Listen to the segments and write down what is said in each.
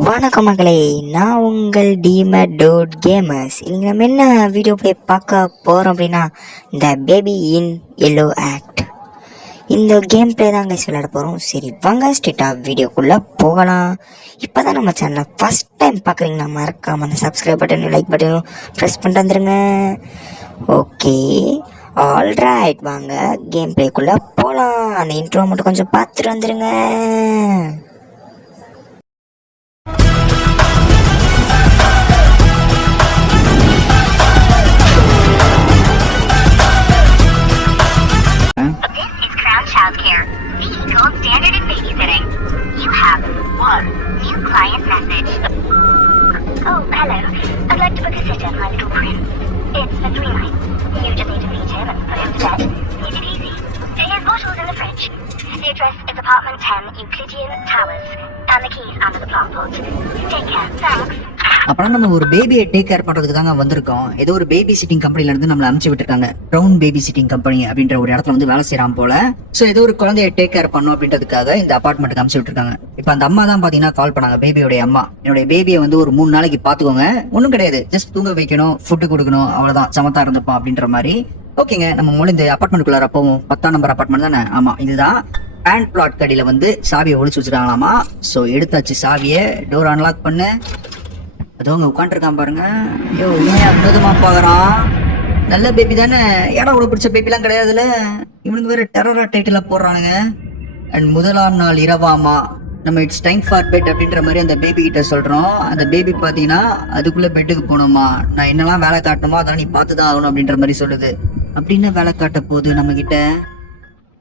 வணக்கம் மகளே, நான் உங்கள் டீமேட் டோட் கேமர்ஸ். இங்கே நம்ம என்ன வீடியோ ப்ளே பார்க்க போகிறோம் அப்படின்னா, இந்த பேபி இன் எல்லோ ஆக்ட் இந்த கேம் ப்ளே தான் கைஸ் விளையாட போகிறோம். சரி வாங்க ஸ்ட்ரெயிட்டாக வீடியோக்குள்ளே போகலாம். இப்போ தான் நம்ம சேனலை ஃபஸ்ட் டைம் பார்க்குறீங்கன்னா மறக்காம அந்த சப்ஸ்கிரைப் பட்டன் லைக் பட்டனும் ப்ரெஸ் பண்ணிட்டு வந்துடுங்க. ஓகே ஆல்ரைட், வாங்க கேம் ப்ளேக்குள்ளே போகலாம். அந்த இன்ட்ரோ மட்டும் கொஞ்சம் பார்த்துட்டு வந்துடுங்க. Childcare, the gold standard in babysitting. You have one new client message. Oh, hello. I'd like to book a sitter for my little prince. It's for 3 nights. You just need to feed him and put him to bed. Take it easy. His bottle's in the fridge. The address is apartment 10 Euclidean Towers. And the keys under the plant pot. Take care. Thanks. அப்புறம் நம்ம ஒரு பேபியை take care பண்றதுக்கு தாங்க வந்திருக்கோம். ஏதோ ஒரு baby sitting கம்பெனில இருந்து நம்மள அனுப்பிச்சு விட்டுருக்காங்க. ப்ரௌன் பேபி சிட்டிங் கம்பெனி அப்படின்ற ஒரு இடத்துல வந்து வேலை செய்யறான் போல. சோ ஏதோ ஒரு குழந்தைய டேக் கேர் பண்ணும் அப்படின்றதுக்காக இந்த அபார்ட்மெண்ட்டுக்கு அனுப்பிச்சு விட்டுருக்காங்க. இப்ப அந்த அம்மா தான் பாத்தீங்கன்னா கால் பண்ணாங்க, பேபியோட அம்மா. என்னுடைய பேபியை வந்து ஒரு 3 நாளைக்கு பாத்துக்கோங்க, ஒன்னும் கிடையாது, ஜஸ்ட் தூங்க வைக்கணும், ஃபுட்டு கொடுக்கணும், அவ்வளவுதான், சமத்தா இருந்துப்போம் அப்படின்ற மாதிரி. ஓகேங்க, நம்ம மூலம் இந்த அபார்ட்மெண்ட்டுக்குள்ளார போவோம். 10ஆம் நம்பர் அபார்ட்மெண்ட் தானே? ஆமா, இதுதான். பேண்ட் பிளாட் கடியில வந்து சாவியை ஒளிச்சு வச்சிருக்காங்களாமா. சோ எடுத்தாச்சு சாவியை, டோர் அன்லாக் பண்ணு. அதவங்க உட்காந்துருக்கான் பாருங்க. ஐயோ, ஏன் வினோதமா பாக்குறான்? நல்ல பேபி தானே, இடம் கூட பிடிச்ச பேபிலாம் கிடையாதுல. இவனுக்கு வேற டெரரா டைட்டில போடுறானுங்க. அண்ட் முதலாம் நாள் இரவாமா, நம்ம இட்ஸ் டைம் ஃபார் பெட் அப்படின்ற மாதிரி அந்த பேபி கிட்ட சொல்றோம். அந்த பேபி பாத்தீங்கன்னா அதுக்குள்ள பெட்டுக்கு போகணுமா, நான் என்னெல்லாம் வேலை காட்டணுமோ அதெல்லாம் நீ பார்த்துதான் ஆகணும் அப்படின்ற மாதிரி சொல்லுது. அப்படின்னு வேலை காட்ட போகுது நம்ம கிட்ட.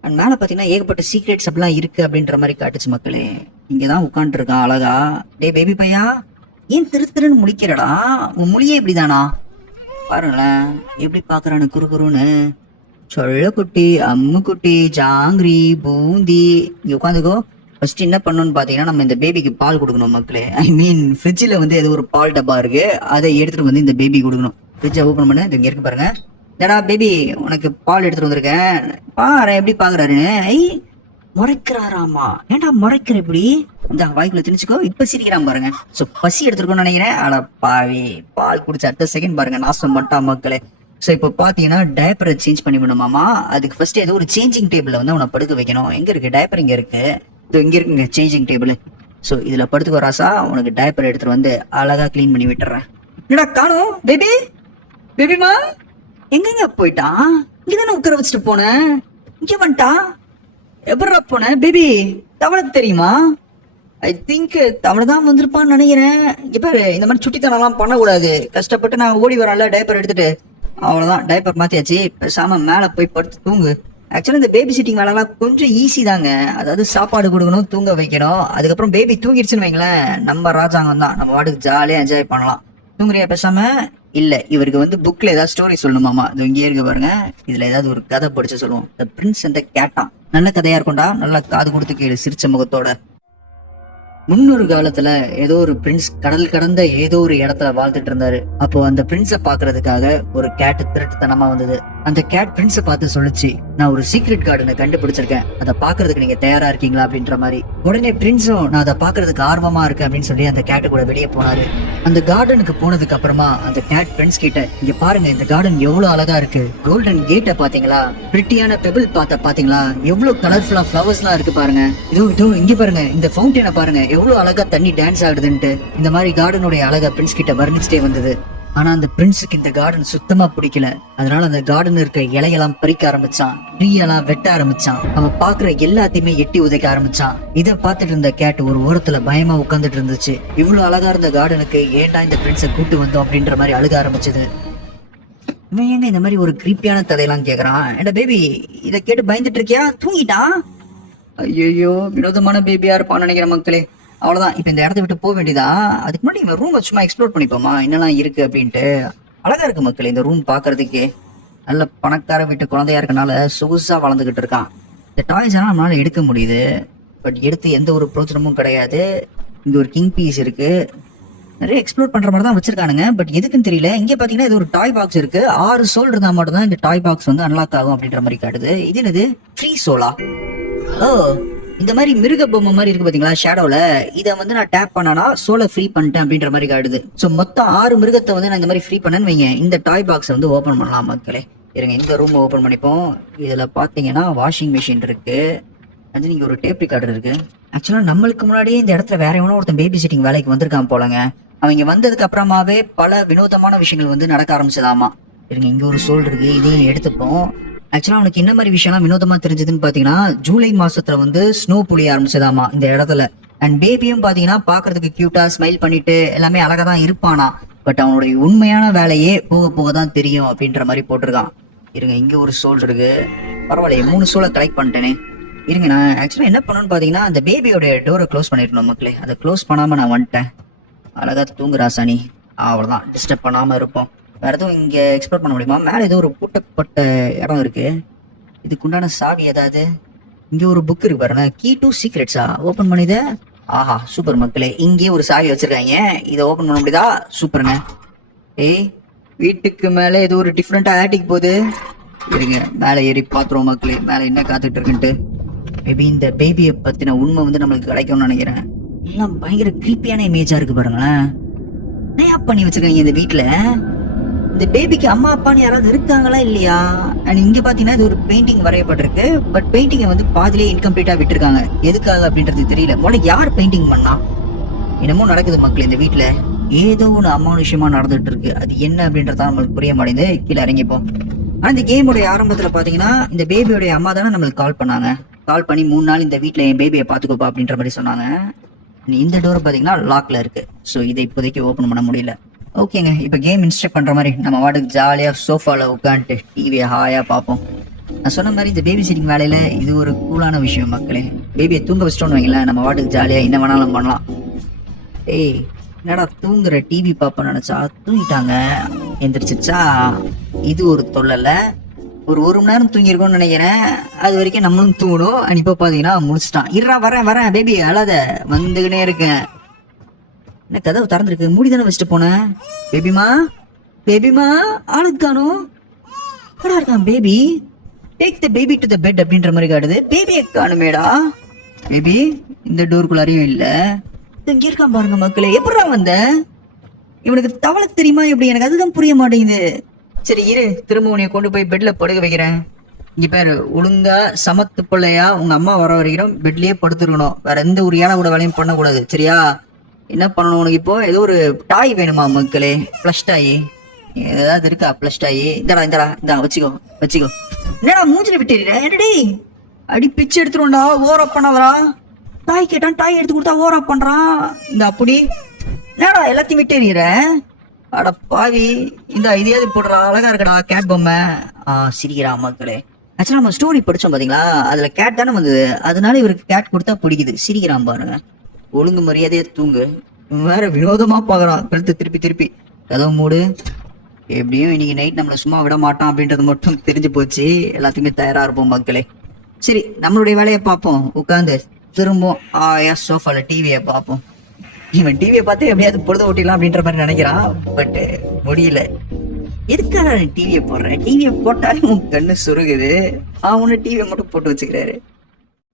அண்ட் மேல பாத்தீங்கன்னா ஏகப்பட்ட சீக்ரெட்ஸ் அப்படிலாம் இருக்கு அப்படின்ற மாதிரி காட்டுச்சு மக்களே. இங்கதான் உட்காந்துட்டு இருக்கான் அழகா. டே பேபி பையா, ஏன் திருன்னு முழிக்கிறடா? உன் மொழியே இப்படிதானா? பாருங்களேன் எப்படி பாக்குறானு குறுகுறுன்னு. சொல்ல குட்டி, அம்மு குட்டி, ஜாங்கிரி, பூந்தி, இங்க உட்காந்துக்கோ. ஃபர்ஸ்ட் என்ன பண்ணணும்னு பாத்தீங்கன்னா, நம்ம இந்த பேபிக்கு பால் கொடுக்கணும் மக்களே. ஐ மீன் ஃப்ரிட்ஜில் வந்து ஏதோ ஒரு பால் டப்பா இருக்கு, அதை எடுத்துட்டு வந்து இந்த பேபி கொடுக்கணும். ஃப்ரிட்ஜை ஓப்பன் பண்ண, இங்க இருக்கு பாருங்க. ஏடா பேபி, உனக்கு பால் எடுத்துட்டு வந்திருக்கேன், பாரு எப்படி பாக்குறாருன்னு. ஐ முறைக்கிறாராமா. ஏன்டா முறைக்கிற இப்படி? இந்த வாய்க்குள்ள திணிச்சுக்கோ. இப்ப சிரிக்கிறான் பாருங்க. சோ பசி எடுத்துருக்கோம்னு நினைக்கிறேன். அட பாவி, பால் குடிச்ச அடுத்த செகண்ட் பாருங்க நாசம் பண்ணிட்டா மக்களே. சோ இப்ப பாத்தீங்கன்னா டைப்பரை சேஞ்ச் பண்ணி விடணுமாமா. அதுக்கு ஃபர்ஸ்ட் ஏதோ ஒரு சேஞ்சிங் டேபிள்ல வந்து அவனை படுக்க வைக்கணும். எங்க இருக்கு டைப்பர்? இங்க இருக்கு, இங்க இருக்குங்க சேஞ்சிங் டேபிள். சோ இதுல படுத்துக்கோ ராசா, உனக்கு டைப்பர் எடுத்துட்டு வந்து அழகா கிளீன் பண்ணி விட்டுறேன். என்னடா காணோம் பேபி? பேபிமா எங்கெங்க போயிட்டான்? இங்கதானே உட்கார வச்சுட்டு போனேன், இங்க வந்துட்டான். எப்படா போன பேபி? தவளுக்கு தெரியுமா? ஐ திங்க் தவளை தான் வந்திருப்பான்னு நினைக்கிறேன். இங்க பாரு, இந்த மாதிரி சுட்டித்தனம்லாம் பண்ணக்கூடாது. கஷ்டப்பட்டு நான் ஓடி வரல டைப்பர் எடுத்துட்டு. அவ்வளவுதான், டைப்பர் மாத்தியாச்சு. பேசாம மேல போய் படுத்து தூங்கு. ஆக்சுவலா இந்த பேபி சிட்டிங் வேலைலாம் கொஞ்சம் ஈஸி தாங்க. அதாவது சாப்பாடு கொடுக்கணும், தூங்க வைக்கணும், அதுக்கப்புறம் பேபி தூங்கிடுச்சுன்னு வைங்களேன், நம்ம ராஜாங்கம் தான், நம்ம வாட்டுக்கு ஜாலியா என்ஜாய் பண்ணலாம். தூங்குறியா பேசாம? இல்ல, இவருக்கு வந்து புக்ல ஏதாவது ஸ்டோரி சொல்லணுமாமா. இது இங்கே இருக்கு பாருங்க. இதுல ஏதாவது ஒரு கதை படிச்சு சொல்லுவோம். த பிரின்ஸ் அந்த கேட்டான். நல்ல கதையா இருக்கும்டா, நல்லா காது கொடுத்து கேளு சிரிச்ச முகத்தோட. முன்னொரு காலத்துல ஏதோ ஒரு பிரின்ஸ் கடல் கடந்த ஏதோ ஒரு இடத்துல வாழ்ந்துட்டு இருந்தாரு. அப்போ அந்த பிரின்ஸ பாக்குறதுக்காக ஒரு கேட் திருட்டுத்தனமா வந்தது. அந்த கேட் பிரின்ஸ பார்த்து சொல்லுச்சு, நான் ஒரு சீக்ரெட் கார்டனை கண்டுபிடிச்சிருக்கேன், அதை பாக்குறதுக்கு நீங்க தயாரா இருக்கீங்களா அப்படின்ற மாதிரி. உடனே பிரின்ஸும் நான் அதை பாக்குறதுக்கு ஆர்வமா இருக்கேன் அப்படின்னு சொல்லி அந்த கேட்டு கூட வெளியே போனாரு. அந்த கார்டனுக்கு போனதுக்கு அப்புறமா அந்த கேட் பிரின்ஸ் கிட்ட, இங்க பாருங்க இந்த கார்டன் எவ்வளவு அழகா இருக்கு, கோல்டன் கேட்ட பாத்தீங்களா, பிரிட்டியான பெபிள் பாத்தீங்களா, எவ்வளவு கலர்ஃபுல்லா ஃபிளவர்ஸ் எல்லாம் இருக்கு பாருங்க, இதோ இங்க பாருங்க இந்த ஃபவுண்டனை பாருங்க எவ்வளவு அழகா தண்ணி டான்ஸ் ஆகுதுன்ட்டு. இந்த மாதிரி கார்டனுடைய அழகா பிரின்ஸ் கிட்ட வர்ணிச்சுட்டே வந்தது. ஆனா அந்த பிரின்ஸுக்கு இந்த கார்டன் சுத்தமா பிடிக்கல. அதனால அந்த கார்டன் இருக்க இலையெல்லாம் பறிக்க ஆரம்பிச்சான், ட்ரீயெல்லாம் வெட்ட ஆரம்பிச்சான், அவன் பாக்குற எல்லாத்தையுமே எட்டி உதைக்க ஆரம்பிச்சான். இதை பார்த்துட்டு இருந்த கேட் ஒரு ஓரத்துல பயமா உட்கார்ந்துட்டு இருந்துச்சு. இவ்வளவு அழகா இருந்த கார்டனுக்கு ஏன்டா இந்த பிரின்ஸை கூட்டு வந்தோம் அப்படின்ற மாதிரி அழுக ஆரம்பிச்சது. இவன் ஏங்க இந்த மாதிரி ஒரு கிரீப்பியான கதையெல்லாம் கேக்குறான்? ஏடா பேபி, இதை கேட்டு பயந்துட்டு இருக்கியா? தூங்கிட்டான். ஐயோ, வினோதமான பேபியா இருப்பான்னு நினைக்கிற மக்களே. அவ்வளவுதான், இப்ப இந்த இடத்த விட்டு போக வேண்டியதா. அதுக்கு முன்னாடி இவன் ரூம் சும்மா எக்ஸ்ப்ளோர் பண்ணிப்போமா, என்னெல்லாம் இருக்கு அப்படின்ட்டு. அழகா இருக்கு மக்களே இந்த ரூம் பாக்குறதுக்கு. நல்ல பணக்கார வீட்டு குழந்தையா இருக்கனால சொகுசா வளர்ந்துகிட்டு இருக்கான். இந்த டாய்ஸ் எல்லாம் நம்மளால எடுக்க முடியுது, பட் எடுத்து எந்த ஒரு பிரோஜனமும் கிடையாது. இங்க ஒரு கிங் பீஸ் இருக்கு, நிறைய எக்ஸ்ப்ளோர் பண்ற மாதிரி தான் வச்சிருக்கானுங்க, பட் எதுக்குன்னு தெரியல. இங்க பாத்தீங்கன்னா இது ஒரு டாய் பாக்ஸ் இருக்கு. 6 சோல் இருந்தா மட்டும் தான் இந்த டாய் பாக்ஸ் வந்து அன்லாக் ஆகும் அப்படின்ற மாதிரி காட்டுது. இது என்னது, ஃப்ரீ சோலா? ஓ, இந்த மாதிரி மிருக பொம்மை மாதிரி இருக்கு பாத்தீங்களா ஷேடோல, இதை வந்து நான் டேப் பண்ணனா சோலை ஃப்ரீ பண்ணிட்டேன் அப்படின்ற மாதிரி காட்டுது. ஸோ மொத்தம் 6 மிருகத்தை வந்து நான் இந்த மாதிரி ஃப்ரீ பண்ணேன்னு வைங்க. இந்த டாய் பாக்ஸை வந்து ஓப்பன் பண்ணலாம் மக்களே. இருங்க, இந்த ரூம் ஓப்பன் பண்ணிப்போம். இதுல பாத்தீங்கன்னா வாஷிங் மிஷின் இருக்கு, அது நீங்க ஒரு டேப் ரெக்கார்டர் இருக்கு. ஆக்சுவலா நம்மளுக்கு முன்னாடியே இந்த இடத்துல வேற எவனோ ஒருத்தன் பேபி சிட்டிங் வேலைக்கு வந்திருக்கான் போலங்க. அவங்க வந்ததுக்கு அப்புறமாவே பல வினோதமான விஷயங்கள் வந்து நடக்க ஆரம்பிச்சதாமா. இருங்க, இங்க ஒரு சோல் இருக்கு, இதையும் எடுத்துப்போம். ஆக்சுவலா அவனுக்கு என்ன மாதிரி விஷயம்லாம் வினோதமா தெரிஞ்சதுன்னு பாத்தீங்கன்னா, ஜூலை மாசத்துல வந்து ஸ்னோ புளிய ஆரம்பிச்சதாமா இந்த இடத்துல. அண்ட் பேபியும் பாத்தீங்கன்னா பாக்குறதுக்கு கியூட்டா ஸ்மைல் பண்ணிட்டு எல்லாமே அழகா தான் இருப்பானா. பட் அவனுடைய உண்மையான வேலையே போக போக தான் தெரியும் அப்படின்ற மாதிரி போட்டிருக்கான். இருங்க, இங்க ஒரு சோல் இருக்கு. பரவாயில்லையே, 3 சோலை கலெக்ட் பண்ணிட்டேனே. இருங்க, நான் ஆக்சுவலா என்ன பண்ணணும்னு பாத்தீங்கன்னா, அந்த பேபியோட டோரை க்ளோஸ் பண்ணிருக்கணும் மக்களே. அதை க்ளோஸ் பண்ணாம நான் வந்துட்டேன். அழகா தூங்குறா சாணி, அவ்வளவுதான், டிஸ்டர்ப் பண்ணாம இருப்போம். வேற எதுவும் இங்க எக்ஸ்ப்ளோர் பண்ண முடியுமா? மேல ஏதோ ஒரு பூட்டப்பட்ட இடம் இருக்கு, இதுக்குண்டான சாவி ஏதாவது? இங்க ஒரு புக் இருக்கு பாருங்க, கீ டு சீக்ரெட்ஸா, ஓபன் பண்ணித. ஆஹா சூப்பர் மக்களே, இங்கேயே ஒரு சாவி வச்சிருக்காங்க, இதை ஓபன் பண்ண முடியுதா? சூப்பருங்க. ஏய், வீட்டுக்கு மேல ஏதோ ஒரு டிஃப்ரெண்டா ஆட்டிக்கு போகுது. இருங்க, மேல ஏறி பாத்துருவோம் மக்களே, மேல என்ன காத்துட்டு இருக்குன்ட்டு. மேபி இந்த பேபியை பத்தின உண்மை வந்து நம்மளுக்கு கிடைக்கும்னு நினைக்கிறேன். எல்லாம் பயங்கர கிரீப்பியான இமேஜா இருக்கு பாருங்களேன். என்ன பண்ணி வச்சிருக்காங்க இந்த வீட்டுல? இந்த பேபிக்கு அம்மா அப்பான்னு யாராவது இருக்காங்களா இல்லையா? அண்ட் இங்க பாத்தீங்கன்னா இது ஒரு பெயிண்டிங் வரையப்பட்டிருக்கு. பட் பெயிண்டிங்கை வந்து பாதிலே இன்கம்ப்ளீட்டா விட்டுருக்காங்க. எதுக்காக அப்படின்றது தெரியல. முதல்ல யார் பெயிண்டிங் பண்ணா? என்னமோ நடக்குது மக்கள் இந்த வீட்டுல. ஏதோ ஒன்று அமானுஷமா நடந்துட்டு இருக்கு. அது என்ன அப்படின்றத நம்மளுக்கு புரிய மாட்டேங்குது. கீழே இறங்கிப்போம். ஆனா இந்த கேமோடைய ஆரம்பத்துல பாத்தீங்கன்னா இந்த பேபியோடைய அம்மா தானே நம்மளுக்கு கால் பண்ணாங்க. கால் பண்ணி 3 நாள் இந்த வீட்டுல என் பேபியை பாத்துக்கோப்பா அப்படின்ற மாதிரி சொன்னாங்க. இந்த டோர் பாத்தீங்கன்னா லாக்ல இருக்கு. ஸோ இதை இப்போதைக்கு ஓபன் பண்ண முடியல. ஓகேங்க, இப்போ கேம் இன்ஸ்ட்ரக்ட் பண்ற மாதிரி நம்ம வாட்டுக்கு ஜாலியா சோஃபால உட்காந்துட்டு டிவியை ஹாயா பார்ப்போம். நான் சொன்ன மாதிரி இந்த பேபி சிட்டிங் வேலையில இது ஒரு கூலான விஷயம் மக்களே. பேபியை தூங்க வச்சிட்டோன்னு வைங்களேன், நம்ம வாட்டுக்கு ஜாலியா என்ன வேணாலும் பண்ணலாம். ஏய், என்னடா தூங்குற டிவி பாப்ப நினைச்சா தூங்கிட்டாங்க, எந்திரிச்சிச்சா. இது ஒரு தொல்லல. ஒரு மணி நேரம் தூங்கிருக்கோம்னு நினைக்கிறேன். அது வரைக்கும் நம்மளும் தூங்கணும். இப்போ பாத்தீங்கன்னா முடிச்சிட்டான். இருடா, வரேன் பேபி, அழாத, வந்துகினே இருக்கேன். என்ன கதவு திறந்துருக்கு, மூடி தானே வச்சுட்டு போனேன். பேபிமா ஆளுக்கானும் இருக்கான் baby. Take the baby to the bed அப்படின்ற மாதிரி காட்டுது. பேபியை காணுமேடா. பேபி இந்த டோருக்குள்ளாரையும் இல்ல. இங்க இருக்கான் பாருங்க மக்களே. எப்படா வந்த? இவனுக்கு தவளை தெரியுமா எப்படி? எனக்கு அதுதான் புரிய மாட்டேங்குது. சரி இரு, திரும்ப உன்னைய கொண்டு போய் பெட்ல படுக்க வைக்கிறேன். இங்க பேரு ஒழுங்கா சமத்து பிள்ளையா உங்க அம்மா வர வரைக்கும் பெட்லயே படுத்துருக்கணும். வேற எந்த ஒரு ஏன கூட வேலையும் பண்ணக்கூடாது, சரியா? என்ன பண்ணணும் உனக்கு? இப்போ ஏதோ ஒரு டாய் வேணுமா மக்களே? பிளஸ் டாய் ஏதாவது இருக்கா? பிளஸ் டாய் இந்தா வச்சுக்கோ. என்னடா மூஞ்சில விட்டுறீங்க? என்னடி அடி பிச்சு எடுத்துருவோம்டா. ஓவரா பண்ணாதரா. டாய் கேட்டான், டாய் எடுத்து கொடுத்தா ஓவரா பண்றான். இந்த அப்படி என்னடா எல்லாத்தையும் விட்டுறீங்க? அட பாவி, இந்த இதையாவது போடுறா, அழகா இருக்கடா கேட் பொம்மை. சிரிக்கிறா மக்களே. ஆக்சுவலா நம்ம ஸ்டோரி படிச்சோம் பாத்தீங்களா, அதுல கேட் தானே வந்தது, அதனால இவருக்கு கேட் கொடுத்தா பிடிக்குது. சிரிக்கிறான் பாருங்க. ஒழுங்கு மரியாதையா தூங்கு. வேற வினோதமா பாக்குறான், கழுத்து திருப்பி. கதவு மூடு. எப்படியும் இன்னைக்கு நைட் நம்மள சும்மா விட மாட்டான் அப்படின்றது மட்டும் தெரிஞ்சு போச்சு. எல்லாத்துக்குமே தயாரா இருப்போம் மக்களே. சரி, நம்மளுடைய வேலையை பார்ப்போம். உட்காந்து திரும்பவும் சோஃபால டிவியை பார்ப்போம். இவன் டிவியை பார்த்து எப்படியாவது பொழுது ஓட்டிடலாம் அப்படின்ற மாதிரி நினைக்கிறான். பட் முடியல. எதுக்காக டிவியை போடுறேன்? டிவியை போட்டாலே உன் கண்ணு சுருகுது. அவனு டிவியை மட்டும் போட்டு வச்சுக்கிறாரு.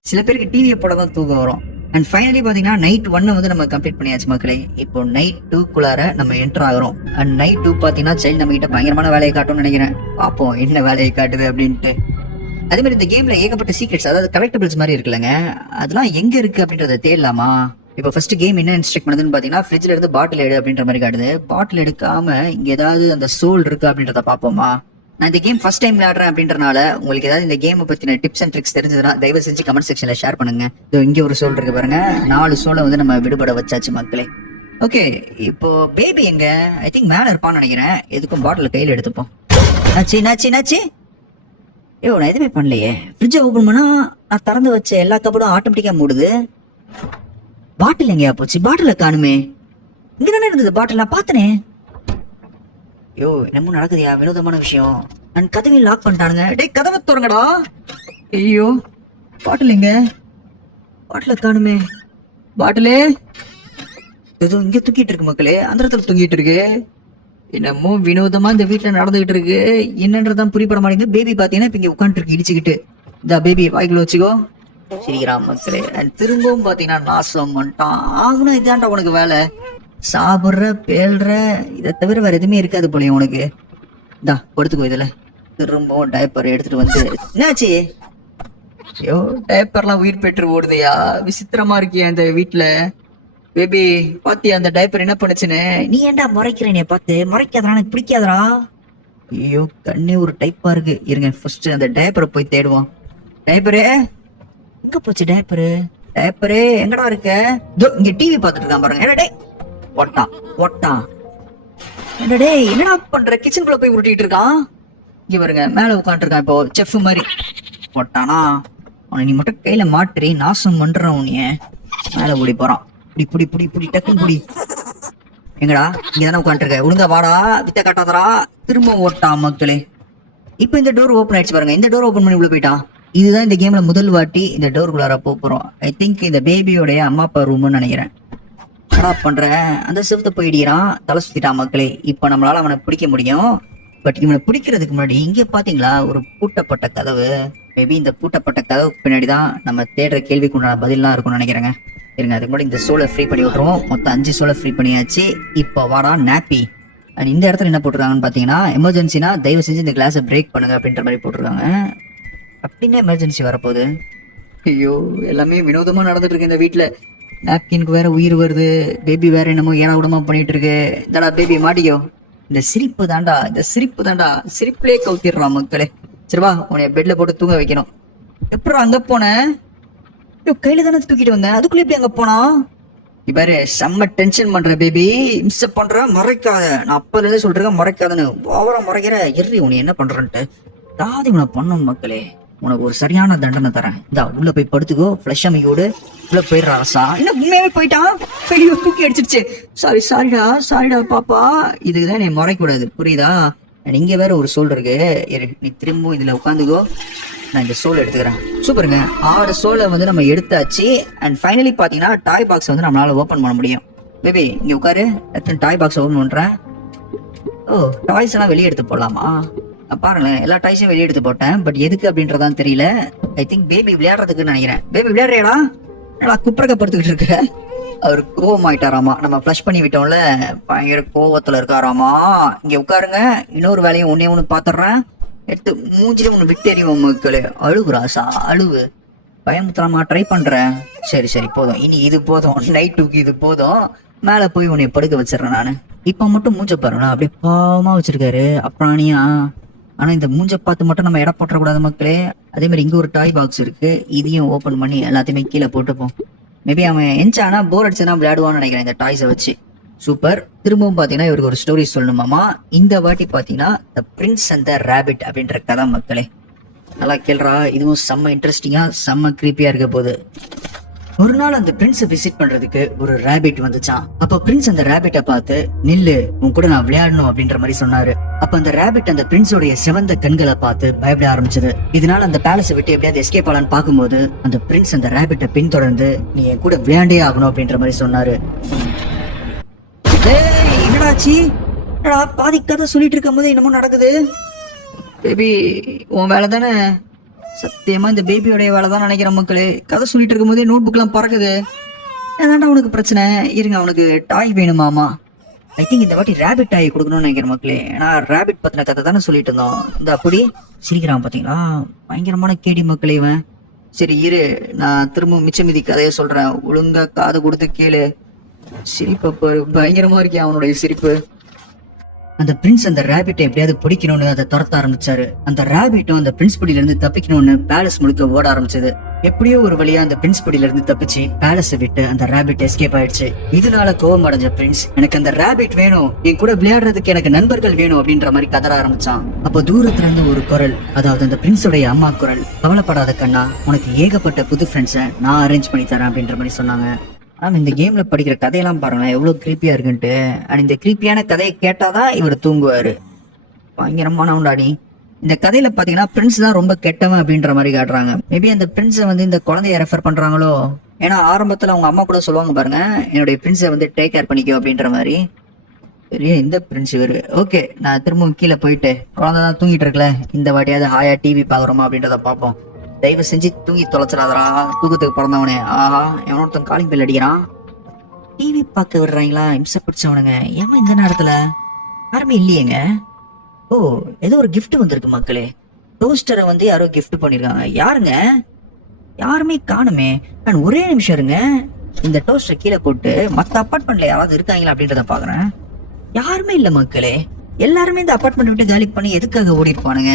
சில பேருக்கு டிவியை போட தான் தூக்கம் வரும். அண்ட் ஃபைனலி பாத்தீங்கன்னா நைட் 1 வந்து நம்ம கம்ப்ளீட் பண்ணியாச்சு மக்களே. இப்போ நைட் 2க்குள்ளார நம்ம என்டர் ஆகிறோம். அண்ட் நைட் 2 பாத்தீங்கன்னா சைல்டு நம்ம கிட்ட பயங்கரமான வேலையை காட்டும்னு நினைக்கிறேன். பார்ப்போம் என்ன வேலையை காட்டுது அப்படின்ட்டு. அதே மாதிரி இந்த கேம்ல ஏகப்பட்ட சீக்ரெட்ஸ், அதாவது கலெக்டபிள்ஸ் மாதிரி இருக்குல்லங்க, அதெல்லாம் எங்க இருக்கு அப்படின்றத தேடலாமா? இப்போ ஃபர்ஸ்ட் கேம் என்ன இன்ஸ்ட்ரக்ட் பண்ணுதுன்னு பாத்தீங்கன்னா, ஃப்ரிட்ஜ்ல இருந்து பாட்டில் எடு அப்படின்ற மாதிரி காட்டுது. பாட்டில் எடுக்காம இங்க ஏதாவது அந்த சோல் இருக்கு அப்படின்றத பாப்போமா? நான் இந்த கேம் ஃபர்ஸ்ட் டைம் விளையாடுறேன் அப்படின்றனால உங்களுக்கு ஏதாவது இந்த கேமை பத்தின டிப்ஸ் அண்ட் ட்ரிக்ஸ் தெரிஞ்சதுன்னா தயவு செஞ்சு கமெண்ட் செக்ஷன்ல ஷேர் பண்ணுங்க. இதோ இங்க ஒரு சோல் இருக்கு பாருங்க. 4 சோலை வந்து நம்ம விடுபட வச்சாச்சு மக்களே. ஓகே, இப்போ பேபி எங்க? ஐ திங்க் மேல இருப்பான்னு நினைக்கிறேன். எதுக்கும் பாட்டில் கையில எடுத்துப்போம். நாச்சி ஐயோ, நான் எதுவுமே பண்ணலையே. ஃப்ரிட்ஜை ஓபன் பண்ணா நான் திறந்து வச்ச எல்லா கபடும் ஆட்டோமேட்டிக்கா மூடுது. பாட்டில் எங்கேயா போச்சு? பாட்டில காணுமே. இங்க தானே இருந்தது பாட்டில், நான் பார்த்தனே. ஐயோ, என்னமோ நடக்குதுயா, வினோதமான விஷயம். நான் கதவையும் லாக் பண்ணிட்டானுங்க. டேய் கதவை திறங்கடா. ஐயோ, பாட்டில் எங்க? பாட்டில காணுமே. பாட்டிலே ஏதோ இங்க தூக்கிட்டு இருக்கு மக்களே. அந்த இடத்துல தூங்கிட்டு இருக்கு. என்னமோ வினோதமா இந்த வீட்டுல நடந்துகிட்டு இருக்கு. என்னன்றதான் புரியப்பட மாட்டேங்குது. பேபி பாத்தீங்கன்னா இப்ப இங்க உட்காந்துட்டு இருக்கு இடிச்சுக்கிட்டு. இந்த பேபி வாய்க்குள்ள வச்சுக்கோ. சிரிக்கிறான் மக்களே. திரும்பவும் பாத்தீங்கன்னா நாசம் பண்ணிட்டான். ஆகணும், இதான்டா உனக்கு வேலை. சாப்பிட்ற பேல்ற இதை தவிர வேற எதுவுமே இருக்காது போலயே உனக்கு. இந்தா படுத்துக்கோ. இதுல திரும்பவும் டைப்பர் எடுத்துட்டு வந்து என்னாச்சு? ஐயோ, டைப்பர்லாம் உயிர் பெற்று ஓடுதையா? விசித்திரமா இருக்கியா இந்த வீட்டுல. பேபி பாத்தியா அந்த டைப்பர் என்ன பண்ணுச்சுன்னு? நீ ஏன்டா முறைக்கிற? நீ பார்த்து முறைக்காதரா, எனக்கு பிடிக்காதரா. ஐயோ, கண்ணே ஒரு டைப்பா இருக்கு. இருங்க ஃபர்ஸ்ட் அந்த டைப்பரை போய் தேடுவோம். டைப்பரே எங்க போச்சு? டைப்பரு டைப்பரே எங்கடா இருக்க? இங்க டிவி பார்த்துட்டு இருக்கான் பாருங்க. என்னடே ஒட்டான் ஒட்டான். என்னடே என்னடா பண்ற? கிச்சனுக்குள்ள போய் உருட்டிட்டு இருக்கான். இங்க பாருங்க மேல உட்காந்துருக்கான் இப்போ செஃப் மாதிரி. ஒட்டானா அவனை நீ மட்டும் கையில மாற்றி நாசம் பண்றான். உனிய மேல ஓடி போறான். புடி புடி புடி புடி டக்குன்னு புடி. எங்கடா இங்க தானே உட்காந்துருக்க? ஒழுங்கா வாடா, வித்த காட்டாதரா. திரும்ப ஓட்டான் மக்களே. இப்ப இந்த டோர் ஓப்பன் ஆயிடுச்சு பாருங்க. இந்த டோர் ஓப்பன் பண்ணி உள்ள போயிட்டான். இதுதான் இந்த கேம்ல முதல் வாட்டி இந்த டோருக்குள்ளார போறோம். ஐ திங்க் இந்த பேபியோடைய அம்மா அப்பா ரூம்னு நினைக்கிறேன். என்னடா பண்ற? அந்த சிவத்தை போயிடுறான். தலை சுத்திட்டான் மக்களே. இப்ப நம்மளால அவனை பிடிக்க முடியும். பட் இவனை பிடிக்கிறதுக்கு முன்னாடி இங்க பாத்தீங்களா ஒரு பூட்டப்பட்ட கதவு. மேபி இந்த பூட்டப்பட்ட கதவுக்கு பின்னாடிதான் நம்ம தேடுற கேள்விக்கு உண்டான பதிலாம் இருக்கும்னு நினைக்கிறேங்க. இருங்க அதுக்கு முன்னாடி இந்த சோலை ஃப்ரீ பண்ணி விட்டுருவோம். மொத்தம் 5 சோலை ஃப்ரீ பண்ணியாச்சு. இப்போ வாடா நாப்பி. அண்ட் இந்த இடத்துல என்ன போட்டிருக்காங்கன்னு பாத்தீங்கன்னா, எமர்ஜென்சினா தயவு செஞ்சு இந்த கிளாஸை பிரேக் பண்ணுங்க அப்படின்ற மாதிரி போட்டிருக்காங்க. அப்படின்னா எமர்ஜென்சி வரப்போகுது. ஐயோ, எல்லாமே வினோதமா நடந்துட்டு இருக்கு இந்த வீட்டுல. நாப்கினுக்கு வேற உயிர் வருது. பேபி வேற என்னமோ ஏனா உடமா பண்ணிட்டு இருக்கு. இந்தடா பேபி மாட்டிக்கோ. இந்த சிரிப்பு தாண்டா, இந்த சிரிப்பு தாண்டா, சிரிப்புலேயே கவுத்திடுறான் மக்களே. சரிவா, உன்னைய பெட்ல போட்டு தூங்க வைக்கணும். எப்பறம் அங்க போன? கையில தானே தூக்கிட்டு வந்தேன், அதுக்குள்ள எப்படி அங்க போனா? இவரு செம்ம டென்ஷன் பண்ற பேபி. மிஸ் பண்ற, மறைக்காத. நான் அப்பல இருந்தே சொல்றேன் மறைக்காதன்னு. ஓவரா மறைக்கிற. எர்ரி உன்னை என்ன பண்றேன்ட்டு தாதி உன பண்ணும் மக்களே. உனக்கு ஒரு சரியான தண்டனை தரேன். இந்தா உள்ள போய் படுத்துக்கோ. ஃப்ளஷ் அமையோடு உள்ள போயிடுறா. ரசா இன்னும் உண்மையாவே போயிட்டான். ஐயோ, தூக்கி அடிச்சிருச்சு. சாரிடா பாப்பா. இதுக்குதான் நீ மறைக்கூடாது, புரியுதா? இங்க வேற ஒரு சோல் இருக்கு. நீ திரும்பவும் இதுல உட்காந்துக்கோ. நான் இந்த சோல் எடுத்துக்கிறேன். சூப்பருங்க, 6 சோலை வந்து நம்ம எடுத்தாச்சு. அண்ட் ஃபைனலி பாத்தீங்கன்னா டாய் பாக்ஸ் வந்து நம்மளால ஓபன் பண்ண முடியும். பேபி இங்க உட்காரு. டாய் பாக்ஸ் ஓபன் பண்றேன். ஓ, டாய்ஸ் எல்லாம் வெளியே எடுத்து போடலாமா? பாருங்களேன், எல்லா டாய்ஸையும் வெளியே எடுத்து போட்டேன். பட் எதுக்கு அப்படின்றதான் தெரியல. ஐ திங்க் பேபி விளையாடுறதுக்குன்னு நினைக்கிறேன். பேபி விளையாடுறியாடா? குப்புறக்கப்படுத்திக்கிட்டு இருக்க. அவர் கோவம் ஆயிட்டாராமா. நம்ம ஃப்ளஷ் பண்ணி விட்டோம்ல, பயங்கர கோவத்துல இருக்காராமா. இங்க உட்காருங்க. இன்னொரு வேலையும் ஒண்ணு பாத்துறேன். எடுத்து மூஞ்சில ஒண்ணு விட்டு எறிவோம் மக்களே. அழுகுறாசா அழுவு. பயமுத்தலாமா ட்ரை பண்றேன். சரி போதும். இனி இது போதும். நைட்டுக்கு இது போதும். மேல போய் உன்னை படுக்க வச்சிடறேன் நானு. இப்ப மட்டும் மூஞ்ச பாருங்களா, அப்படியே பாவமா வச்சிருக்காரு அப்புறானியா. ஆனா இந்த மூஞ்ச பார்த்து மட்டும் நம்ம இடம் போட்டக்கூடாது மக்களே. அதே மாதிரி இங்க ஒரு டாய் பாக்ஸ் இருக்கு. இதையும் ஓபன் பண்ணி எல்லாத்தையுமே கீழே போட்டுப்போம். மேபி அவன் எஞ்சானா போர் அடிச்சுனா விளையாடுவான்னு நினைக்கிறேன் இந்த டாய்ஸை வச்சு. சூப்பர். திரும்பவும் பாத்தீங்கன்னா இவருக்கு ஒரு ஸ்டோரி சொல்லணுமாமா. இந்த வாட்டி பாத்தீங்கன்னா the prince and the rabbit அப்படின்ற கதை மக்களே. நல்லா கேள்றா. இதுவும் செம்ம இன்ட்ரெஸ்டிங்கா செம்ம கிரீப்பியா இருக்க போகுது. ஒரு நாள் அந்த பிரின்ஸை விசிட் பண்றதுக்கு ஒரு ரேபிட் வந்துச்சான். அப்ப பிரின்ஸ் அந்த ரேபிட்டை பார்த்து, நில்லு, உன் கூட நான் விளையாடணும் அப்படின்ற மாதிரி சொன்னாரு. அப்ப அந்த ரேபிட் அந்த பிரின்ஸோடைய சிவந்த கண்களை பார்த்து பயப்பட ஆரம்பிச்சது. இதனால அந்த பேலஸை விட்டு எப்படியாவது எஸ்கேப் ஆகலான்னு பார்க்கும்போது அந்த பிரின்ஸ் அந்த ரேபிட்டை பின்தொடர்ந்து, நீ என் கூட விளையாண்டே ஆகணும் அப்படின்ற மாதிரி சொன்னாரு. என்னடாச்சு? பாதி கதை சொல்லிட்டு இருக்கும் போது என்னமோ நடக்குது. பேபி உன் வேலை தானே? சத்தியமா இந்த பேபியோடைய வேலை தான் நினைக்கிற மக்களே. கதை சொல்லிட்டு இருக்கும் போதே நோட் புக் எல்லாம் பறக்குது. ஏதாண்டா உனக்கு பிரச்சனை? இருங்க, அவனுக்கு டாய் வேணுமாமா. ஐ திங்க் இந்த வாட்டி ரேபிட் டாய் கொடுக்கணும்னு நினைக்கிற மக்களே. ஏன்னா ரேபிட் பத்தின கதை தானே சொல்லிட்டு இருந்தோம். இந்த அப்படி சிரிக்கிறான் பாத்தீங்களா, பயங்கரமான கேடி மக்களே இவன். சரி இரு, நான் திரும்ப மிச்ச மீதி கதையை சொல்றேன். ஒழுங்கா காது கொடுத்து கேளு. சிரிப்பு பயங்கரமா இருக்கேன் அவனுடைய சிரிப்பு. அந்த பிரின்ஸ் அந்த ரேபிட்டை எப்படியாவது பிடிக்கணும்னு அதை துரத்த ஆரம்பிச்சாரு. அந்த ரேபிட்டும் அந்த பிரின்ஸ் படியில இருந்து தப்பிக்கணும்னு பேலஸ் முழுக்க ஓட ஆரம்பிச்சது. எப்படியோ ஒரு வழியா அந்த பிரின்ஸ் படியில இருந்து தப்பிச்சு பேலஸை விட்டு அந்த ரேபிட் எஸ்கேப் ஆயிடுச்சு. இதனால கோவம் அடைஞ்ச பிரின்ஸ், எனக்கு அந்த ரேபிட் வேணும், என் கூட விளையாடுறதுக்கு எனக்கு நண்பர்கள் வேணும் அப்படின்ற மாதிரி கதற ஆரம்பிச்சான். அப்போ தூரத்துல இருந்து ஒரு குரல், அதாவது அந்த பிரின்ஸோடைய அம்மா குரல், கவலைப்படாத கண்ணா, உனக்கு ஏகப்பட்ட புது ஃப்ரெண்ட்ஸை நான் அரேஞ்ச் பண்ணி தரேன் அப்படின்ற மாதிரி சொன்னாங்க. ஆனா இந்த கேம்ல படிக்கிற கதையெல்லாம் பாருங்களேன் எவ்வளவு கிரீப்பியா இருக்குன்ட்டு. அண்ட் இந்த கிரீப்பியான கதையை கேட்டாதான் இவர் தூங்குவாரு. பயங்கரமான உண்டாடி. இந்த கதையில பாத்தீங்கன்னா பிரின்ஸ் தான் ரொம்ப கெட்டவன் அப்படின்ற மாதிரி காட்டுறாங்க. மேபி அந்த பிரின்ஸை வந்து இந்த குழந்தைய ரெஃபர் பண்றாங்களோ. ஏன்னா ஆரம்பத்துல அவங்க அம்மா கூட சொல்லுவாங்க பாருங்க, என்னுடைய பிரின்ஸை வந்து டேக் கேர் பண்ணிக்கோ அப்படின்ற மாதிரி. பெரிய இந்த பிரின்ஸ் இவரு. ஓகே, நான் திரும்பவும் கீழே போயிட்டு குழந்தை தான் தூங்கிட்டு இருக்கல, இந்த வாட்டியாவது ஹாயா டிவி பாக்குறோமா அப்படின்றத பார்ப்போம். தயவு செஞ்சு தூங்கி தொலைச்சிடாதரா, தூக்கத்துக்கு பிறந்தவனே. ஆஹா, எவனொருத்தன் காலிங் பெல் அடிக்கிறான். டிவி பார்க்க விடுறாங்களா இம்சை பிடிச்சவனுங்க. ஏமா இந்த நேரத்துல யாருமே இல்லையேங்க. ஓ, ஏதோ ஒரு gift வந்திருக்கு மக்களே. டோஸ்டரை வந்து யாரோ gift பண்ணிருக்காங்க. யாருங்க? யாருமே காணுமே. நான் ஒரே நிமிஷம் இருங்க, இந்த டோஸ்டரை கீழே போட்டு மற்ற அப்பார்ட்மெண்ட்ல யாராவது இருக்காங்களா அப்படின்றத பாக்குறேன். யாருமே இல்ல மக்களே. எல்லாருமே இந்த அப்பார்ட்மெண்ட் விட்டு காலி பண்ணி எதுக்காக ஓடி இருப்பானுங்க?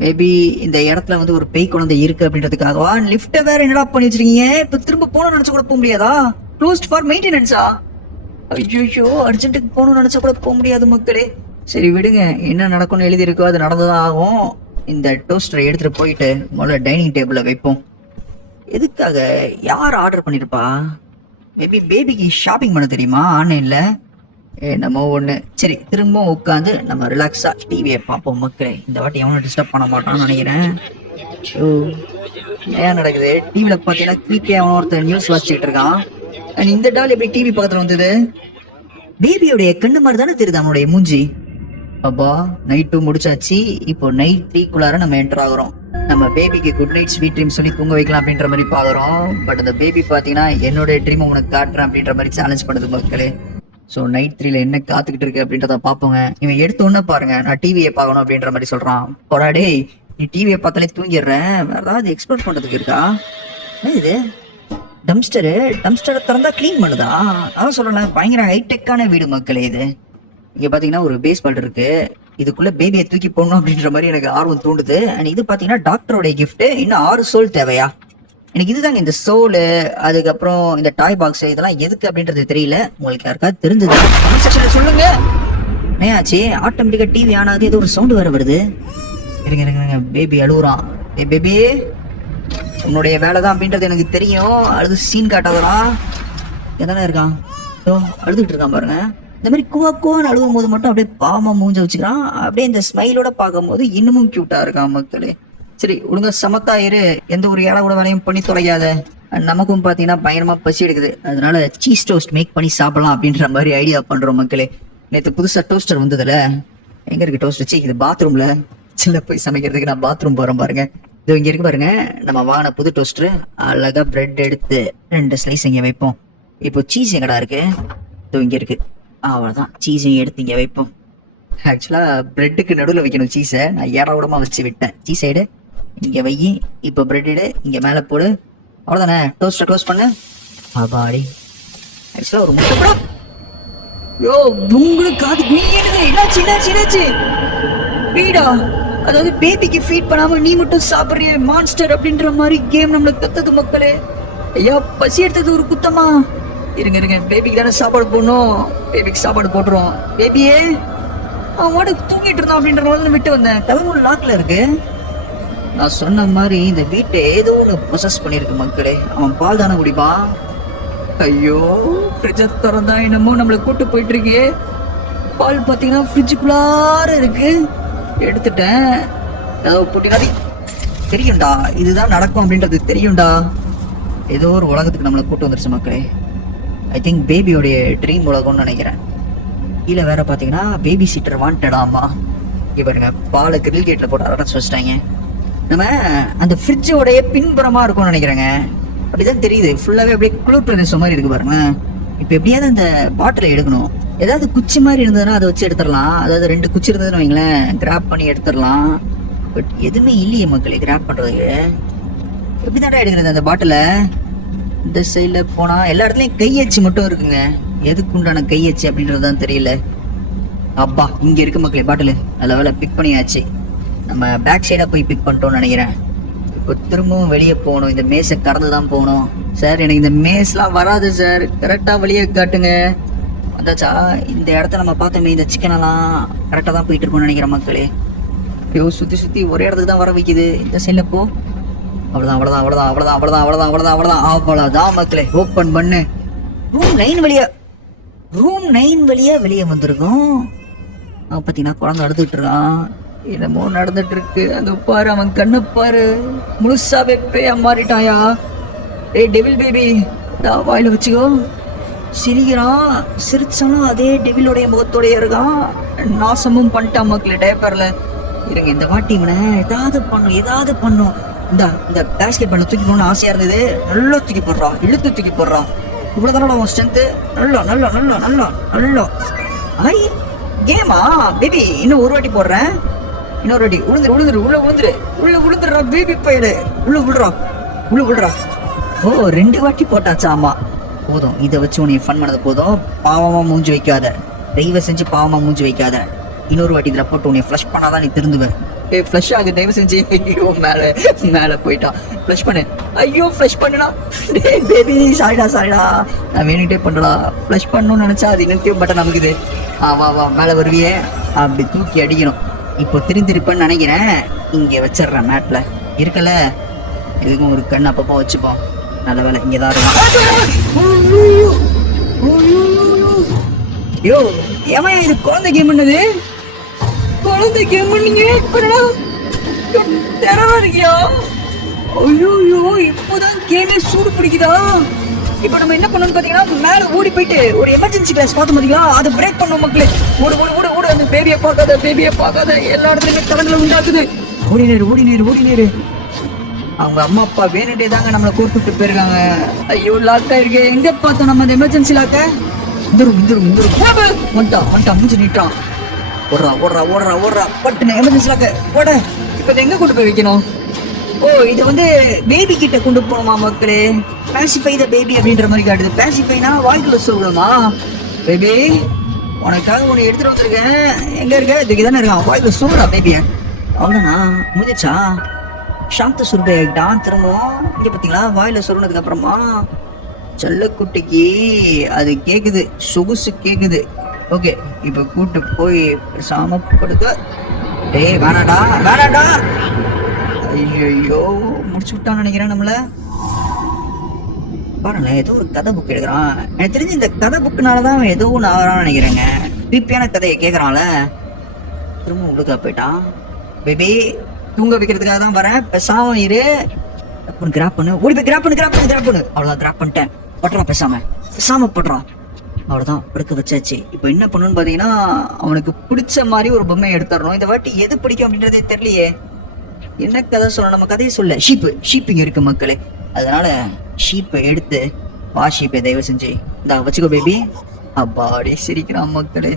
மேபி இந்த இடத்துல வந்து ஒரு பேய் குழந்தை இருக்கு அப்படின்றதுக்காகவா? லிஃப்ட வேற என்னடா பண்ணி வச்சிருக்கீங்க? இப்ப திரும்ப போன நினைச்சா கூட போக முடியாதா? க்ளோஸ்ட் ஃபார் மெயின்டெனன்ஸா? ஐயோ, அர்ஜென்ட்டுக்கு போகணும்னு நினைச்சா கூட போக முடியாது மக்களே. சரி விடுங்க, என்ன நடக்கும்னு எழுதி இருக்கோ அது நடந்துதான் ஆகும். இந்த டோஸ்டரை எடுத்துட்டு போயிட்டு முதல்ல டைனிங் டேபிள்ல வைப்போம். எதுக்காக? யார் ஆர்டர் பண்ணிருப்பா? மேபி பேபிக்கு ஷாப்பிங் பண்ண தெரியுமா ஆன்லைன்ல? என்னமோ ஒண்ணு. சரி, திரும்ப உட்காந்து நம்ம ரிலாக்ஸா டிவியை பார்ப்போம் மக்களே. இந்த வாட்டி எவனும் டிஸ்டர்ப் பண்ண மாட்டான்னு நினைக்கிறேன். ஓ, ஏன் நடக்குது? டிவில பாத்தீங்கன்னா கிரீப்பியா ஒருத்தர் நியூஸ் வாசிச்சுட்டு இருக்கான். அண்ட் இந்த டால் எப்படி டிவி பக்கத்துல வந்தது? பேபியோடைய கண்ணு மாதிரி தானே தெரியுது அவனுடைய மூஞ்சி. அப்பா, நைட் 2 முடிச்சாச்சு. இப்போ நைட் 3 நம்ம என்டர் ஆகுறோம். நம்ம பேபிக்கு குட் நைட் ஸ்வீட் ட்ரீம் சொல்லி தூங்க வைக்கலாம் அப்படின்ற மாதிரி பாக்குறோம். பட் அந்த பேபி பாத்தீங்கன்னா என்னோட ட்ரீம் உனக்கு காட்டுறேன் அப்படின்ற மாதிரி சேலஞ்ச் பண்ணுது மக்களே. ஸோ நைட் 3ல என்ன காத்துக்கிட்டு இருக்கு அப்படின்றத பாப்போங்க. இவன் எடுத்த உடனே பாருங்க, நான் டிவியை பார்க்கணும் அப்படின்ற மாதிரி சொல்றான். போடாடே, நீ டிவியை பார்த்தாலே தூங்கிடுறேன். வேற ஏதாவது எக்ஸ்ப்ளோர் பண்றதுக்கு இருக்கா? இது டம்ஸ்டரை திறந்தா கிளீன் பண்ணுதா? அதான் சொல்றேன், பயங்கர ஹைடெக்கான வீடு மக்களே இது. இங்க பாத்தீங்கன்னா ஒரு பேஸ்பால் இருக்கு. இதுக்குள்ள பேபியை தூக்கி போடணும் அப்படின்ற மாதிரி எனக்கு ஆர்வம் தூண்டுது. அண்ட் இது பாத்தீங்கன்னா டாக்டரோட கிஃப்ட். இன்னும் 6 சோல் தேவையா? எனக்கு இதுதாங்க இந்த சோலு. அதுக்கப்புறம் இந்த டாய் பாக்ஸ் இதெல்லாம் எதுக்கு அப்படின்றது தெரியல. உங்களுக்கு யாருக்காவது தெரிஞ்சது சொல்லுங்க. ஏன்னாச்சு ஆட்டோமேட்டிக்கா டிவி ஆன் ஆகுது, ஏதோ ஒரு சவுண்ட் வேற வருது. இருங்க, பேபி அழுகுறான். ஏ பேபி, உன்னுடைய வேலை தான் அப்படின்றது எனக்கு தெரியும். அழுது சீன் காட்டாதடா. எதானே இருக்கான், அழுதுகிட்டு இருக்கான் பாருங்க. இந்த மாதிரி குவான்னு அழுகும் போது மட்டும் அப்படியே பாவமா மூஞ்ச வச்சுக்கிறான். அப்படியே இந்த ஸ்மைலோட பார்க்கும் போது இன்னமும் கியூட்டா இருக்கான் மக்களே. சரி, ஒழுங்கா சமத்தாயிரு, எந்த ஒரு ஏழை கூட வேலையும் பண்ணி தொலையாத. நமக்கும் பாத்தீங்கன்னா பயங்கரமா பசி எடுக்குது. அதனால சீஸ் டோஸ்ட் மேக் பண்ணி சாப்பிடலாம் அப்படின்ற மாதிரி ஐடியா பண்றோம் மக்களே. நேற்று புதுசா டோஸ்டர் வந்ததுல, எங்க இருக்கு டோஸ்டர்? வச்சு இது பாத்ரூம்ல. சின்ன போய் சமைக்கிறதுக்கு நான் பாத்ரூம் போறேன் பாருங்க. இது இங்க இருக்கு பாருங்க, நம்ம வாங்கின புது டோஸ்டர். அழகா பிரெட் எடுத்து 2 ஸ்லைஸ் இங்க வைப்போம். இப்போ சீஸ் எங்கடா இருக்கு? இது இங்க இருக்கு. அவ்வளவுதான், சீஸையும் எடுத்து இங்க வைப்போம். ஆக்சுவலா பிரெட்டுக்கு நடுவில் வைக்கணும் சீஸை. நான் ஏறாவிடமா வச்சு விட்டேன். சீஸ் எடு, இங்க வை. இப்போ பிரெட் எடு, இங்க மேல போடு. அவ்வளவுதானே, டோஸ்டர் க்ளோஸ் பண்ணு. அப்பாடி. ஆக்சுவலா ஒரு முட்டை. யோ, உங்களுக்கு காது குயிடுது. என்னாச்சு? வீடா? அதாவது பேபிக்கு ஃபீட் பண்ணாம நீ மட்டும் சாப்பிடுறிய மான்ஸ்டர் அப்படின்ற மாதிரி கேம் நம்மளுக்கு கத்துது மக்களே. ஐயா, பசி எடுத்தது ஒரு குத்தமா? இருங்க, பேபிக்கு தானே சாப்பாடு போடணும். பேபிக்கு சாப்பாடு போட்டுரும். பேபியே, அவன் தூங்கிட்டு இருந்தான் அப்படின்றத விட்டு வந்தேன். தலைமுறை லாக்ல இருக்கு. நான் சொன்ன மாதிரி இந்த வீட்டை ஏதோ ஒன்று ப்ரொசஸ் பண்ணிருக்கு மக்களே. அவன் பால் தானே குடிப்பான். ஐயோ, ஃப்ரிட்ஜை திறந்தா என்னமோ நம்மளை கூட்டு போயிட்டு இருக்கே. பால் பார்த்தீங்கன்னா ஃப்ரிட்ஜுக்குள்ளார இருக்கு. எடுத்துட்டேன். ஏதோ புட்டினாதி தெரியும்டா, இதுதான் நடக்கும் அப்படின்றது தெரியும்டா. ஏதோ ஒரு உலகத்துக்கு நம்மளை கூட்டு வந்துருச்சு மக்களே. ஐ திங்க் பேபியோடைய ட்ரீம் உலகம்னு நினைக்கிறேன். கீழே வேற பார்த்தீங்கன்னா பேபி சீட்டர் வாண்டடாமா. இங்கே பாருங்க, பாலை கிரில் கேட்டில் போட்டு அரைச்சு வச்சுட்டாங்க. நம்ம அந்த ஃப்ரிட்ஜோடைய பின்புறமா இருக்கும்னு நினைக்கிறேங்க. அப்படிதான் தெரியுது. ஃபுல்லாகவே அப்படியே குளிர் பிரதேசம் மாதிரி இருக்கு பாருங்க. இப்போ எப்படியாவது அந்த பாட்டிலை எடுக்கணும். ஏதாவது குச்சி மாதிரி இருந்ததுன்னா அதை வச்சு எடுத்துடலாம். அதாவது 2 குச்சி இருந்ததுன்னு வைங்களேன், கிராப் பண்ணி எடுத்துடலாம். பட் எதுவுமே இல்லையே மக்களே கிராப் பண்ணுறதுக்கு. எப்படி தாண்டா எடுக்கிறது அந்த பாட்டிலை? இந்த சைடில் போனால் எல்லா இடத்துலையும் கையச்சு மட்டும் இருக்குங்க. எதுக்கு உண்டான கையச்சு அப்படின்றது தான் தெரியல. அப்பா, இங்கே இருக்கு மக்களே பாட்டில். நல்ல வேலை பிக் பண்ணியாச்சு. நம்ம பேக் சைடாக போய் பிக் பண்ணிட்டோம்னு நினைக்கிறேன். இப்போ திரும்பவும் வெளியே போகணும். இந்த மேஸை கடந்து தான் போகணும். சார், எனக்கு இந்த மேஸ்லாம் வராது சார். கரெக்டாக வெளியே காட்டுங்க. வந்தாச்சா? இந்த இடத்த நம்ம பார்த்தோமே, இந்த சிக்கனெல்லாம் கரெக்டாக தான் போயிட்டு இருக்கோம்னு நினைக்கிறேன் மக்களே. ஐயோ, சுற்றி ஒரே இடத்துக்கு தான் வர வைக்குது. இந்த சைடில் போ. அவ்வளோதான் மக்களே. ஓப்பன் பண்ணு. ரூம் 9 வழியா வெளியே வந்திருக்கோம். பார்த்தீங்கன்னா குழந்தை அழுதுட்டு இருக்கான். என்னமோ நடந்துட்டு இருக்கு. அந்த பாரு, அவன் கண்ணு பாரு, முழுசாவே பேயா மாறிட்டாயா. ஏய் டெவில் பேபி, வாயில வச்சுக்கோ. சிரிக்கிறான். சிரிச்சாலும் அதே டெவிலோடைய முகத்தோடைய இருக்கான். நாசமும் பண்ணிட்டான் மக்களே டைப்பர்ல. இருங்க, இந்த வாட்டி இவனை ஏதாவது பண்ணும். இந்த பேஸ்கெட் பால்ல தூக்கி போடணும்னு ஆசையா இருந்தது. நல்லா தூக்கி போடுறான், இழுத்து தூக்கி போடுறான். இவ்வளவுதானடா உன் ஸ்ட்ரென்த். நல்லா நல்லா நல்லா நல்லா நல்லா. ஐ கேமா பேபி, இன்னும் ஒரு வாட்டி போடுறேன். இன்னொரு வாட்டி உள்ள விழுந்துடுறா பேபி பையனு. உள்ள விடுறா. ஓ 2 வாட்டி போட்டாச்சா? ஆமா போதும். இதை வச்சு உன்னை ஃபன் பண்ணது போதும். பாவமா மூஞ்சி வைக்காத, தயவு செஞ்சு பாவமா மூஞ்சி வைக்காத. இன்னொரு வாட்டி இதில் போட்டு உன்னை ஃப்ளஷ் பண்ணாதான் நீ திருந்துவேன். ஃப்ளஷ் ஆகு தயவு செஞ்சு. ஐயோ மேலே போயிட்டான். ஃப்ளஷ் பண்ணு. ஐயோ ஃப்ளஷ் பண்ணுடா. டே பேபி சாரிடா நான் வேணுகிட்டே பண்ணுடா. ஃப்ளஷ் பண்ணணும்னு நினச்சா அது இன்னத்தையும் பட்டன் நமக்குது. வா மேலே வருவியே. அப்படி தூக்கி அடிக்கணும். இப்போ திருந்திருப்பேன்னு நினைக்கிறேன். இங்கே வச்சிடுறேன் மேட்ல இருக்கல. எதுக்கும் ஒரு கண் அப்பப்போ வச்சுப்போம். நல்ல வேலை இங்கே தான் இருக்கும். யோ ஏமா இது குழந்தை கேம் பண்ணது? குழந்தை கேம் பண்ணீங்க இருக்கியா? ஐயோ இப்போதான் கேமே சூடு பிடிக்குதா? இப்போ நம்ம என்ன பண்ணணும்னு பாத்தீங்கன்னா, மேல ஓடி போயிட்டு ஒரு எமர்ஜென்சி கிளாஸ் பார்த்தோம் பாத்தீங்களா, அதை பிரேக் பண்ணோம் மக்களே. ஓடு அந்த பேபியை பார்க்காத எல்லா இடத்துலயுமே தடங்களை உண்டாக்குது. ஓடி நேரு. அவங்க அம்மா அப்பா வேணுட்டே தாங்க நம்மளை கோர்த்துட்டு போயிருக்காங்க. ஐயோ லாக்கா இருக்கு. எங்க பார்த்தோம் நம்ம அந்த எமர்ஜென்சி லாக்க? வந்துட்டான் மூஞ்சி நீட்டான். ஓடுறா பட்டுன எமர்ஜென்சி லாக்க ஓட. இப்ப எங்க கொண்டு போய் வைக்கணும்? ஓ இது வந்து பேபி கிட்ட கொண்டு போகணுமா மக்களே? பேசிஃபை த பேபி அப்படின்ற மாதிரி காட்டுது. பேசிஃபைனா வாய்க்குள்ள சொல்லணுமா? பேபி உனக்காக உன்னை எடுத்துட்டு வந்திருக்கேன். எங்க இருக்க? இதுக்கு தானே இருக்கான். வாய்க்குள்ள சொல்லுடா பேபிய. அவ்வளோண்ணா முடிச்சா? சாந்த சுருபை ஆகிட்டான் திரும்பவும். இங்க பாத்தீங்களா வாயில சொன்னதுக்கு அப்புறமா செல்லக்குட்டிக்கு அது கேக்குது, சொகுசு கேக்குது. ஓகே இப்ப கூட்டு போய் சாமப்படுத்த. டேய் வேணாடா. ஐயோ முடிச்சு விட்டான்னு நினைக்கிறேன் நம்மள. பாருங்க ஏதோ ஒரு கதை புக் எடுக்கிறான். எனக்கு தெரிஞ்சு இந்த கதை புக்குனாலதான் அவன் ஏதோ ஒன்று ஆகிறான்னு நினைக்கிறேங்க. திருப்பியான கதையை கேட்கறான்ல. திரும்ப உள்ளுக்கா போயிட்டான். பேபி தூங்க வைக்கிறதுக்காக தான் வரேன். பேசாம இரு. கிராப் பண்ணு. ஓடி போய் கிராப் பண்ணு. அவ்வளவுதான் கிராப் பண்ணிட்டேன். பட்டுறா பேசாம பட்டுறான். அவ்வளவுதான் படுக்க வச்சாச்சு. இப்போ என்ன பண்ணணும்னு பாத்தீங்கன்னா, அவனுக்கு பிடிச்ச மாதிரி ஒரு பொம்மையை எடுத்துடணும். இந்த வாட்டி எது பிடிக்கும் அப்படின்றதே தெரியலையே. என்ன கதை சொல்ல? நம்ம கதையை சொல்ல. ஷீப் இங்க இருக்கு மக்களே. அதனால ஷீப்பை எடுத்து ஷீப்பை தயவு செஞ்சு இந்த வச்சுக்கோ பேபி. அப்பாடி சிரிக்கிறான் மக்களே.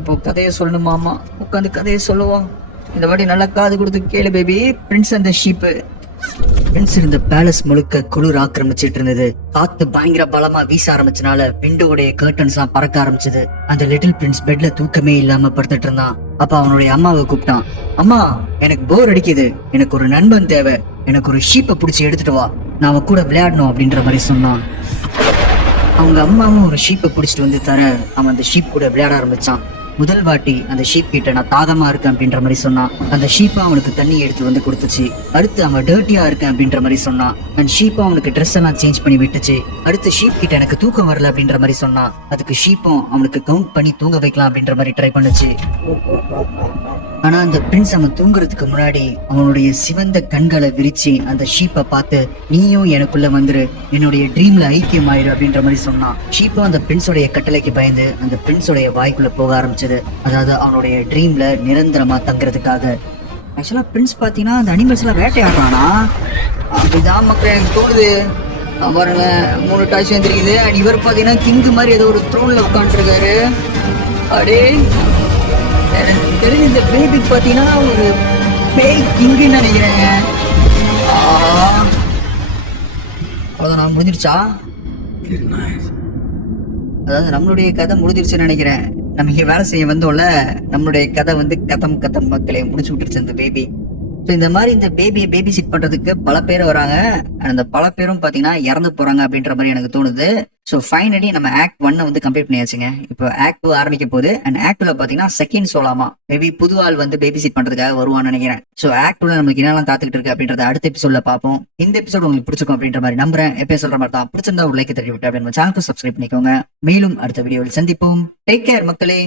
இப்போ கதையை சொல்லணுமாமா? உட்காந்து கதையை சொல்லுவோம். இந்த வாட்டி நல்லா காது கொடுத்து கேளு பேபி. பிரின்ஸ் அந்த ஷீப்பு. பிரின்ஸ் இருந்த பேலஸ் முழுக்க குளிர் ஆக்கிரமிச்சிட்டு இருந்தது. காத்து பயங்கர பலமா வீச ஆரம்பிச்சனால விண்டோடைய கர்டன்ஸ் எல்லாம் பறக்க ஆரம்பிச்சது. அந்த லிட்டில் பிரின்ஸ் பெட்ல தூக்கமே இல்லாம படுத்துட்டு இருந்தான். அப்ப அவனுடைய அம்மாவை கூப்பிட்டான். அம்மா எனக்கு போர் அடிக்குது, எனக்கு ஒரு நண்பன் தேவை, எனக்கு ஒரு ஷீப்பை பிடிச்சி எடுத்துட்டு வா, நான் அவன் கூட விளையாடணும் அப்படின்ற மாதிரி சொன்னான். அவங்க அம்மாவும் ஒரு ஷீப்பை பிடிச்சிட்டு வந்து தர அவன் அந்த ஷீப் கூட விளையாட ஆரம்பிச்சான். முதல் வாட்டி அந்த ஷீப் கிட்ட நான் தாகமா இருக்கேன் அப்படின்ற மாதிரி சொன்னான். அந்த ஷீப்பா அவனுக்கு தண்ணி எடுத்து வந்து கொடுத்துச்சு. அடுத்து அவன் டர்ட்டியா இருக்கேன் அப்படின்ற மாதிரி சொன்னான். அந்த ஷீப்பா அவனுக்கு ட்ரெஸ் எல்லாம் சேஞ்ச் பண்ணி விட்டுச்சு. அடுத்து ஷீப் கிட்ட எனக்கு தூக்கம் வரல அப்படின்ற மாதிரி சொன்னான். அதுக்கு ஷீப்பும் அவனுக்கு கவுண்ட் பண்ணி தூங்க வைக்கலாம் அப்படின்ற மாதிரி ட்ரை பண்ணுச்சு. ஆனா அந்த பிரின்ஸ் அவன் தூங்குறதுக்கு முன்னாடி அவனுடைய சிவந்த கண்களை விரிச்சு அந்த ஷீப்பை பார்த்து, நீயும் எனக்குள்ள வந்துரு, என்னுடைய ட்ரீம்ல ஐக்கியம் ஆயிரு அப்படின்ற மாதிரி சொன்னான். ஷீப்பும் அந்த பிரின்ஸோடைய கட்டளைக்கு பயந்து அந்த பிரின்ஸோடைய வாய்க்குள்ள போக ஆரம்பிச்சது. அதாவது அவனுடைய ட்ரீம்ல நிரந்தரமா தங்குறதுக்காக. ஆக்சுவலா பிரின்ஸ் பாத்தீங்கன்னா அந்த அனிமல்ஸ் எல்லாம் வேட்டையாடுறானா? அப்படிதான் மக்கள் எனக்கு தோணுது. பாருங்க 3 டாய்ஸ் வந்துருக்குது. அண்ட் இவர் பாத்தீங்கன்னா கிங்கு மாதிரி ஏதோ ஒரு த்ரோன்ல உட்காந்துருக்காரு. அடே எனக்கு தெரிஞ்ச இந்த பேபி பாத்தீங்கன்னா ஒரு பேய் கிங்குன்னு நினைக்கிறேங்க. அவ்வளவுதான் நான் முடிஞ்சிருச்சா? அதாவது நம்மளுடைய கதை முடிஞ்சிருச்சுன்னு நினைக்கிறேன். நம்ம இங்க வேலை செய்ய வந்தோம்ல, நம்மளுடைய கதை வந்து கதம் மக்களே முடிச்சு விட்டுருச்சு அந்த பேபி. ஸோ இந்த மாதிரி இந்த பேபியை பேபி சிட் பண்றதுக்கு பல பேர் வராங்க. அந்த பல பேரும் பாத்தீங்கன்னா இறந்து போறாங்க அப்படின்ற மாதிரி எனக்கு தோணுது. ஸோ ஃபைனலி நம்ம ஆக்ட் 1 வந்து கம்ப்ளீட் பண்ணியாச்சுங்க. இப்போ ஆக்ட் 2 ஆரம்பிக்க போகுது. அண்ட் ஆக்ட் 2ல பாத்தீங்கன்னா செகண்ட் சொல்லலாமா மேபி புது ஆள் வந்து பேபி சிட் பண்றதுக்காக வருவான்னு நினைக்கிறேன். ஸோ ஆக்ட் 2ல நம்மளுக்கு என்னெல்லாம் காத்துக்கிட்டு இருக்கு அப்படின்றத அடுத்த எபிசோட்ல பார்ப்போம். இந்த எபிசோட் உங்களுக்கு பிடிச்சிருக்கும் அப்படின்ற மாதிரி நம்புறேன். எப்பயும் சொல்ற மாதிரி தான், பிடிச்சிருந்தா ஒரு லைக் தட்டி விட்டு அப்படின்னு சேனலுக்கு சப்ஸ்கிரைப் பண்ணிக்கோங்க. மேலும் அடுத்த வீடியோவில் சந்திப்போம். டேக் கேர் மக்களே.